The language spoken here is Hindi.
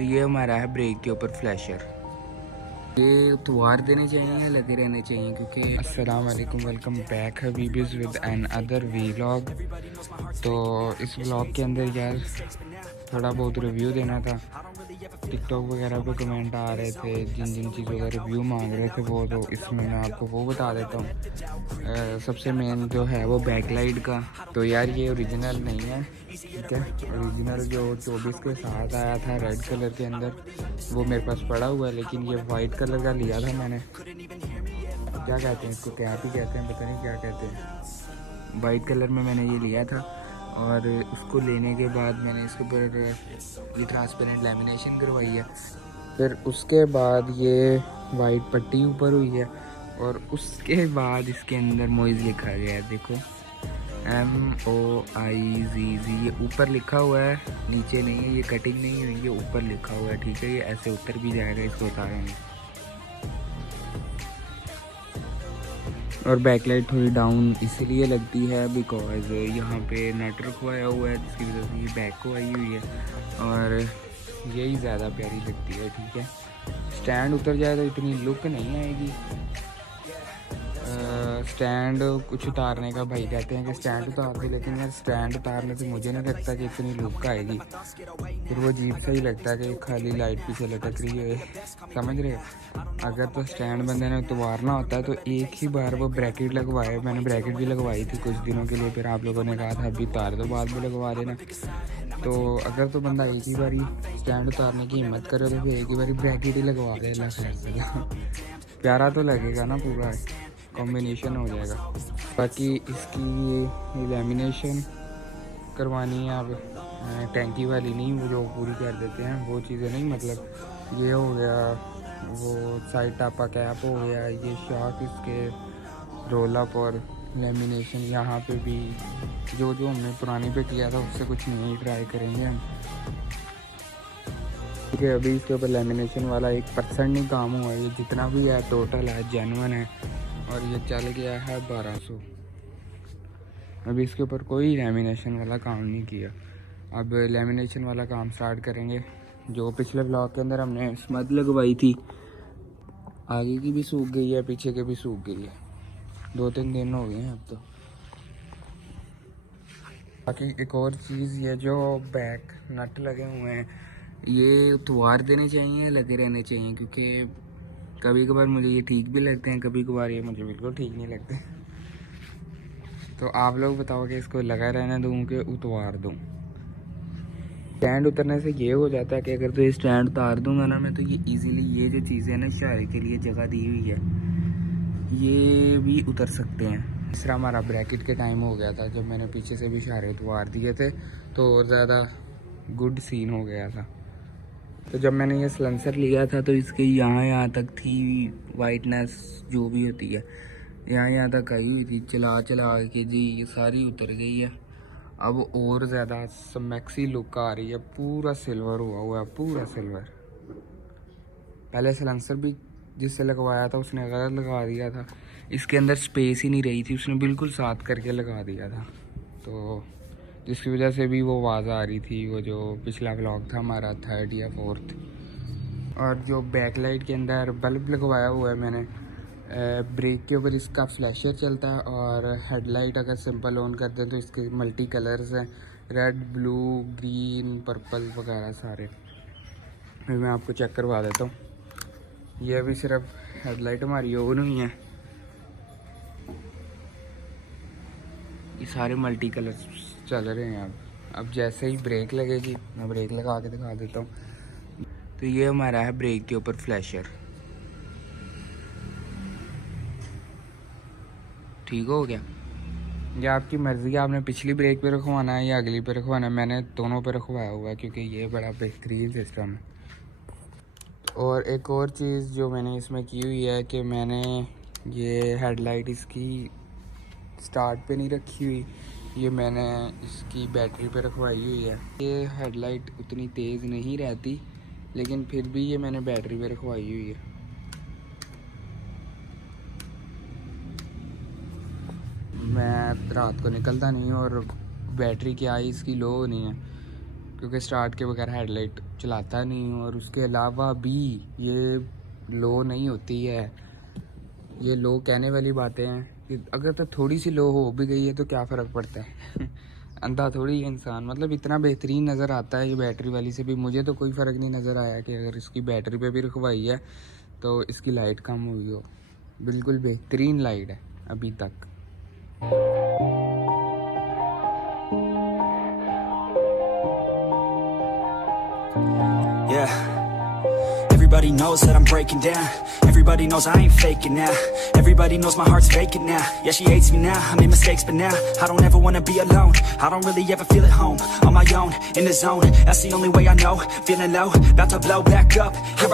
तो ये हमारा है ब्रेक के ऊपर फ्लैशर। ये उतवार देने चाहिए या लगे रहने चाहिए, क्योंकि अस्सलाम वालेकुम, वेलकम बैक हबीबीज विद एन अदर वीलॉग। तो इस व्लॉग के अंदर यार थोड़ा बहुत रिव्यू देना था। टिकटॉक वगैरह पे कमेंट आ रहे थे, जिन जिन चीज़ों का रिव्यू मांग रहे थे वो, तो इसमें मैं आपको वो बता देता हूँ। सबसे मेन जो है वो बैकलाइट का। तो यार ये ओरिजिनल नहीं है, ठीक है। ओरिजिनल जो 24 के साथ आया था रेड कलर के अंदर, वो मेरे पास पड़ा हुआ है, लेकिन ये वाइट कलर का लिया था मैंने। क्या कहते हैं इसको, कैप ही कहते हैं, पता नहीं क्या कहते हैं। वाइट कलर में मैंने ये लिया था, और उसको लेने के बाद मैंने इसके ऊपर ये ट्रांसपेरेंट लेमिनेशन करवाई है। फिर उसके बाद ये वाइट पट्टी ऊपर हुई है, और उसके बाद इसके अंदर मोइज़ लिखा गया है, देखो MOIZZ। ये ऊपर लिखा हुआ है, नीचे नहीं है, ये कटिंग नहीं हुई, ये ऊपर लिखा हुआ है, ठीक है। ये ऐसे उतर भी जाएगा, इसको उतारेंगे। और बैकलाइट थोड़ी डाउन इसीलिए लगती है बिकॉज यहाँ पे नट रखवाया हुआ है, जिसकी वजह से ये बैक को आई हुई है, और यही ज़्यादा प्यारी लगती है, ठीक है। स्टैंड उतर जाए तो इतनी लुक नहीं आएगी। स्टैंड कुछ उतारने का भाई कहते हैं कि स्टैंड उतार दो, लेकिन यार स्टैंड उतारने से मुझे नहीं लगता कि इतनी लुक आएगी। फिर वो अजीब सा ही लगता है कि खाली लाइट पीछे लटक रही है, समझ रहे। अगर तो स्टैंड बंदे ने उतारना होता है तो एक ही बार वो ब्रैकेट लगवाए। मैंने ब्रैकेट भी लगवाई थी कुछ दिनों के लिए, फिर आप लोगों ने कहा था अभी उतार दो, बाद में लगवा देना। तो अगर तो बंदा एक ही बार ही स्टैंड उतारने की हिम्मत करे तो फिर एक ही बार ब्रैकेट ही लगवा दे, अल्लाह खैर से। प्यारा तो लगेगा ना, पूरा कॉम्बिनेशन हो जाएगा। बाकी इसकी लेमिनेशन करवानी है अब, टैंकी वाली नहीं, वो जो पूरी कर देते हैं वो चीज़ें नहीं। मतलब ये हो गया, वो साइड टापा कैप हो गया, ये शॉक इसके रोल अप और लेमिनेशन यहाँ पे भी जो जो हमने पुरानी पे किया था उससे कुछ नहीं ट्राई करेंगे हम, क्योंकि अभी इसके ऊपर लेमिनेशन वाला 1% नहीं काम हुआ है। ये जितना भी है टोटल है जेन्युइन है, और ये चल गया है 1200। अभी इसके ऊपर कोई लेमिनेशन वाला काम नहीं किया। अब लेमिनेशन वाला काम स्टार्ट करेंगे। जो पिछले ब्लॉग के अंदर हमने स्मद लगवाई थी, आगे की भी सूख गई है, पीछे की भी सूख गई है, 2-3 दिन हो गए हैं अब तो। बाकी एक और चीज़, ये जो बैक नट लगे हुए हैं, ये उतवार देने चाहिए या लगे रहने चाहिए, क्योंकि कभी कभार मुझे ये ठीक भी लगते हैं, कभी कभार ये मुझे बिल्कुल ठीक नहीं लगते। तो आप लोग बताओ कि इसको लगा रहने दूँ कि उतवार दूँ। स्टैंड उतरने से ये हो जाता है कि अगर तो ये स्टैंड उतार दूंगा ना मैं, तो ये इजीली ये जो चीज़ें ना इशारे के लिए जगह दी हुई है, ये भी उतर सकते हैं। तीसरा हमारा ब्रैकेट के टाइम हो गया था, जब मैंने पीछे से भी इशारे उतार दिए थे तो और ज़्यादा गुड सीन हो गया था। तो जब मैंने ये सलेंसर लिया था तो इसके यहाँ तक थी वाइटनेस जो भी होती है, यहाँ तक आई हुई थी। चला चला के जी ये सारी उतर गई है। अब और ज़्यादा स्मैक्सी लुक आ रही है, पूरा सिल्वर हुआ है, पूरा सिल्वर। पहले सलेंसर भी जिससे लगवाया था उसने गलत लगा दिया था, इसके अंदर स्पेस ही नहीं रही थी, उसने बिल्कुल साथ करके लगा दिया था, तो जिसकी वजह से भी वो आवाज़ आ रही थी। वो जो पिछला व्लॉग था हमारा 3rd या 4th। और जो बैकलाइट के अंदर बल्ब लगवाया हुआ है मैंने, ब्रेक के ऊपर इसका फ्लैशर चलता है, और हेडलाइट अगर सिंपल ऑन कर दें तो इसके मल्टी कलर्स हैं, रेड, ब्लू, ग्रीन, पर्पल वगैरह सारे। फिर मैं आपको चेक करवा देता हूँ। ये अभी सिर्फ हेडलाइट हमारी ऑन हुई है, ये सारे मल्टी कलर्स चल रहे हैं। अब जैसे ही ब्रेक लगेगी मैं ब्रेक लगा के दिखा देता हूँ। तो ये हमारा है ब्रेक के ऊपर फ्लैशर, ठीक हो गया। ये आपकी मर्ज़ी है, आपने पिछली ब्रेक पे रखवाना है या अगली पे रखवाना है। मैंने दोनों पे रखवाया हुआ है क्योंकि ये बड़ा बेहतरीन सिस्टम है। और एक और चीज़ जो मैंने इसमें की हुई है कि मैंने ये हेडलाइट इसकी स्टार्ट पे नहीं रखी हुई, ये मैंने इसकी बैटरी पे रखवाई हुई है। ये हेडलाइट उतनी तेज़ नहीं रहती, लेकिन फिर भी ये मैंने बैटरी पे रखवाई हुई है। मैं रात को निकलता नहीं, और बैटरी क्या है इसकी लो नहीं है, क्योंकि स्टार्ट के बगैर हेडलाइट चलाता नहीं हूँ। और उसके अलावा भी ये लो नहीं होती है, ये लो कहने वाली बातें हैं कि अगर तो थोड़ी सी लो हो भी गई है तो क्या फ़र्क पड़ता है अंधा थोड़ी है इंसान। मतलब इतना बेहतरीन नज़र आता है ये बैटरी वाली से भी। मुझे तो कोई फ़र्क नहीं नज़र आया कि अगर इसकी बैटरी पे भी रखवाई है तो इसकी लाइट कम हुई हो। बिल्कुल बेहतरीन लाइट है अभी तक। Yeah. Everybody knows that I'm breaking down. Everybody knows I ain't faking now. Everybody knows my heart's vacant now. Yeah, she hates me now, I made mistakes but now I don't ever wanna be alone. I don't really ever feel at home. On my own, in the zone, that's the only way I know. Feeling low, about to blow back up. Here I